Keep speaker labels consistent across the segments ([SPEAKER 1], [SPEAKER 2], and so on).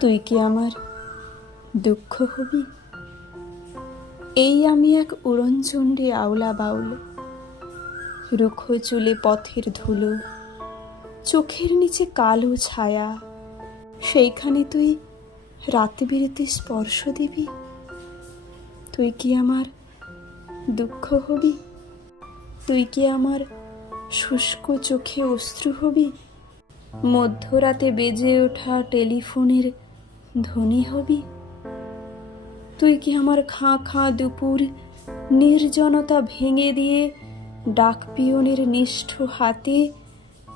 [SPEAKER 1] তুই কি আমার দুঃখ হবি? এই আমি এক উড়নচণ্ডী আওলা বাউল। রুক্ষ চুলে পথের ধুলো, চোখের নিচে কালো ছায়া। সেইখানে তুই রাতে বেরোতে স্পর্শ দিবি। তুই কি আমার দুঃখ হবি? তুই কি আমার শুষ্ক চোখে অশ্রু হবি? মধ্যরাতে বেজে ওঠা টেলিফোনের ধ্বনি হবি? তুই কি আমার খাঁ খাঁ দুপুর নির্জনতা ভেঙে দিয়ে ডাকপিয়নের নিষ্ঠ হাতে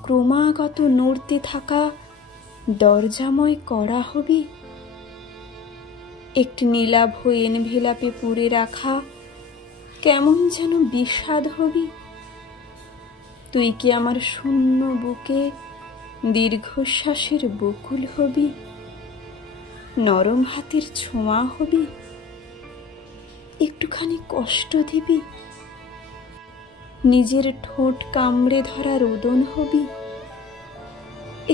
[SPEAKER 1] ক্রমাগত নড়তে থাকা দরজাময় করা হবি? একটি নীলাভ এনভেলাপে পুড়ে রাখা কেমন যেন বিষাদ হবি? তুই কি আমার শূন্য বুকে দীর্ঘশ্বাসের বকুল হবি, নরম হাতের ছোঁয়া হবি, একটুখানি কষ্ট দিবি, নিজের ঠোঁট কামড়ে ধরা রোদন হবি,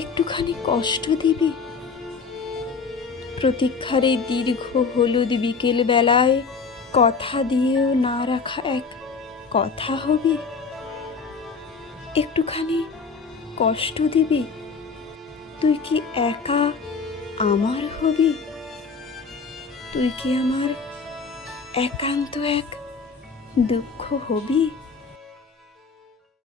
[SPEAKER 1] একটুখানি কষ্ট দিবি। প্রতীক্ষার এই দীর্ঘ হলুদ বিকেল বেলায় কথা দিয়েও না রাখা এক কথা হবি, একটুখানি কষ্ট দিবি? তুই কি একা আমার হবি? তুই কি আমার একান্ত এক দুঃখ হবি?